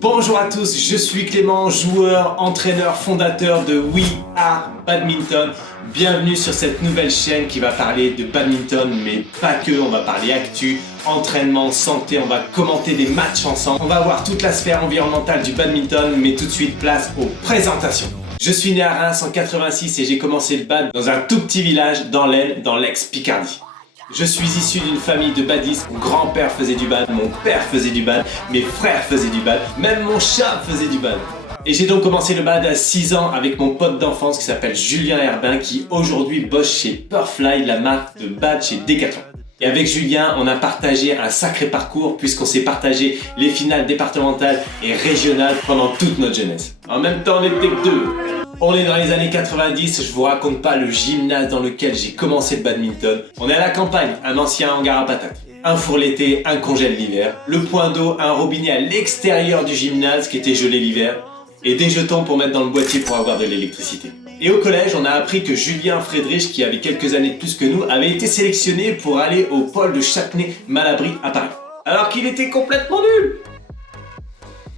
Bonjour à tous, je suis Clément, joueur, entraîneur, fondateur de We Are Badminton. Bienvenue sur cette nouvelle chaîne qui va parler de badminton, mais pas que, on va parler actu, entraînement, santé, on va commenter des matchs ensemble. On va voir toute la sphère environnementale du badminton, mais tout de suite place aux présentations. Je suis né à Reims en 86 et j'ai commencé le bad dans un tout petit village dans l'Aisne, dans l'ex-Picardie. Je suis issu d'une famille de badistes, mon grand-père faisait du bad, mon père faisait du bad, mes frères faisaient du bad, même mon chat faisait du bad. Et j'ai donc commencé le bad à 6 ans avec mon pote d'enfance qui s'appelle Julien Herbin qui aujourd'hui bosse chez Purfly, la marque de bad chez Decathlon. Et avec Julien, on a partagé un sacré parcours puisqu'on s'est partagé les finales départementales et régionales pendant toute notre jeunesse. En même temps, on n'était que deux. On est dans les années 90, je vous raconte pas le gymnase dans lequel j'ai commencé le badminton. On est à la campagne, un ancien hangar à patates. Un four l'été, un congèle l'hiver. Le point d'eau, un robinet à l'extérieur du gymnase qui était gelé l'hiver. Et des jetons pour mettre dans le boîtier pour avoir de l'électricité. Et au collège, on a appris que Julien Friedrich, qui avait quelques années de plus que nous, avait été sélectionné pour aller au pôle de Châtenay-Malabry à Paris. Alors qu'il était complètement nul.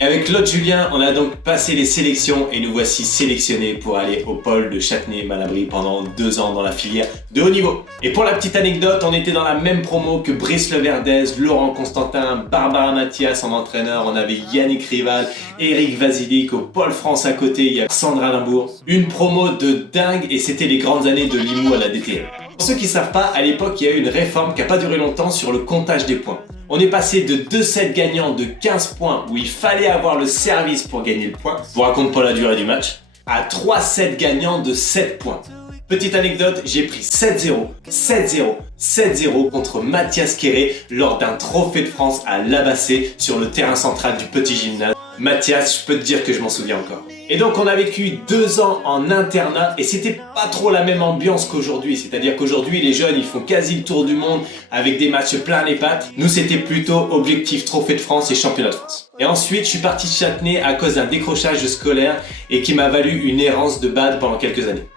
Et avec l'autre Julien, on a donc passé les sélections et nous voici sélectionnés pour aller au pôle de Châtenay-Malabry pendant 2 ans dans la filière de haut niveau. Et pour la petite anecdote, on était dans la même promo que Brice Leverdez, Laurent Constantin, Barbara Mathias en entraîneur, on avait Yannick Rival, Eric Vasilik, au pôle France à côté, il y a Sandra Limbourg. Une promo de dingue et c'était les grandes années de Limoux à la DTM. Pour ceux qui ne savent pas, à l'époque, il y a eu une réforme qui n'a pas duré longtemps sur le comptage des points. On est passé de 2 sets gagnants de 15 points où il fallait avoir le service pour gagner le point, je vous raconte pas la durée du match, à 3 sets gagnants de 7 points. Petite anecdote, j'ai pris 7-0, 7-0, 7-0 contre Mathias Kéré lors d'un trophée de France à Labassé sur le terrain central du petit gymnase. Mathias, je peux te dire que je m'en souviens encore. Et donc on a vécu 2 ans en internat et c'était pas trop la même ambiance qu'aujourd'hui. C'est-à-dire qu'aujourd'hui les jeunes ils font quasi le tour du monde avec des matchs plein les pattes. Nous c'était plutôt objectif trophée de France et championnat de France. Et ensuite je suis parti de Châtenay à cause d'un décrochage scolaire et qui m'a valu une errance de bad pendant quelques années.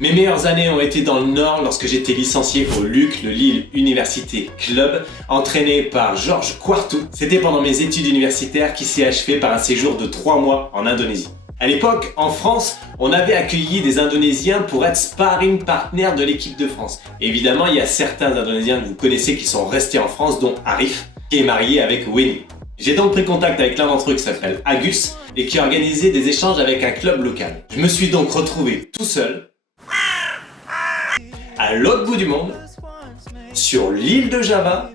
Mes meilleures années ont été dans le Nord lorsque j'étais licencié au LUC, le Lille Université Club, entraîné par Georges Quartou. C'était pendant mes études universitaires qui s'est achevé par un séjour de 3 mois en Indonésie. À l'époque, en France, on avait accueilli des Indonésiens pour être sparring partners de l'équipe de France. Et évidemment, il y a certains Indonésiens que vous connaissez qui sont restés en France, dont Arif, qui est marié avec Winnie. J'ai donc pris contact avec l'un d'entre eux qui s'appelle Agus et qui a organisé des échanges avec un club local. Je me suis donc retrouvé tout seul, à l'autre bout du monde, sur l'île de Java,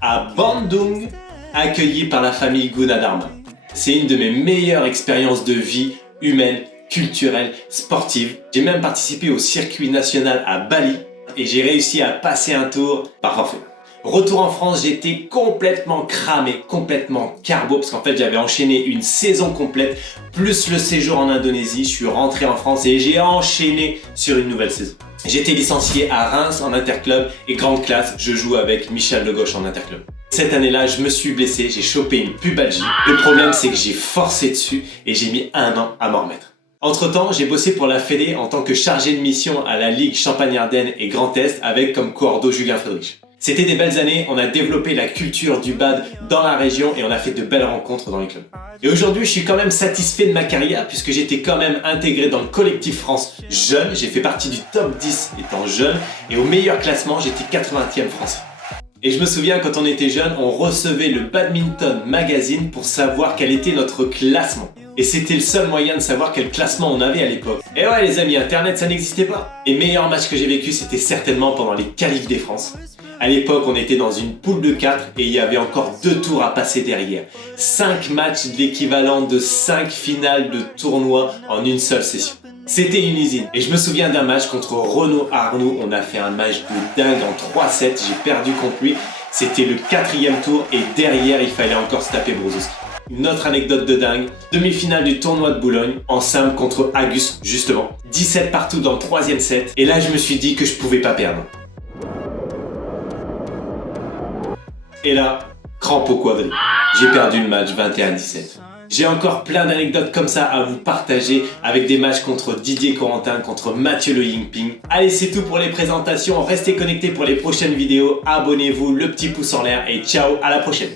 à Bandung, accueilli par la famille Gunadarma. C'est une de mes meilleures expériences de vie humaine, culturelle, sportive. J'ai même participé au circuit national à Bali et j'ai réussi à passer un tour par forfait. Retour en France, j'étais complètement cramé, complètement carbo, parce qu'en fait j'avais enchaîné une saison complète, plus le séjour en Indonésie. Je suis rentré en France et j'ai enchaîné sur une nouvelle saison. J'étais licencié à Reims en interclub et grande classe, je joue avec Michel Legauche en interclub. Cette année-là, je me suis blessé, j'ai chopé une pubalgie. Le problème, c'est que j'ai forcé dessus et j'ai mis 1 an à m'en remettre. Entre-temps, j'ai bossé pour la Fédé en tant que chargé de mission à la Ligue Champagne-Ardenne et Grand Est avec comme coordo Julien Friedrich. C'était des belles années, on a développé la culture du bad dans la région et on a fait de belles rencontres dans les clubs. Et aujourd'hui, je suis quand même satisfait de ma carrière puisque j'étais quand même intégré dans le collectif France jeune. J'ai fait partie du top 10 étant jeune et au meilleur classement, j'étais 80e français. Et je me souviens quand on était jeune, on recevait le Badminton Magazine pour savoir quel était notre classement. Et c'était le seul moyen de savoir quel classement on avait à l'époque. Et ouais les amis, internet ça n'existait pas. Les meilleurs matchs que j'ai vécu c'était certainement pendant les qualifs des France. À l'époque, on était dans une poule de 4 et il y avait encore 2 tours à passer derrière. 5 matchs de l'équivalent de 5 finales de tournoi en une seule session. C'était une usine. Et je me souviens d'un match contre Renaud Arnoux. On a fait un match de dingue en 3-7. J'ai perdu contre lui. C'était le 4e tour et derrière, il fallait encore se taper Brozowski. Une autre anecdote de dingue. Demi-finale du tournoi de Boulogne en simple contre Agus, justement. 17 partout dans le 3e set. Et là, je me suis dit que je pouvais pas perdre. Et là, crampe au quadri. J'ai perdu le match 21-17. J'ai encore plein d'anecdotes comme ça à vous partager avec des matchs contre Didier Corentin, contre Mathieu Le Yingping. Allez, c'est tout pour les présentations. Restez connectés pour les prochaines vidéos. Abonnez-vous, le petit pouce en l'air et ciao, à la prochaine.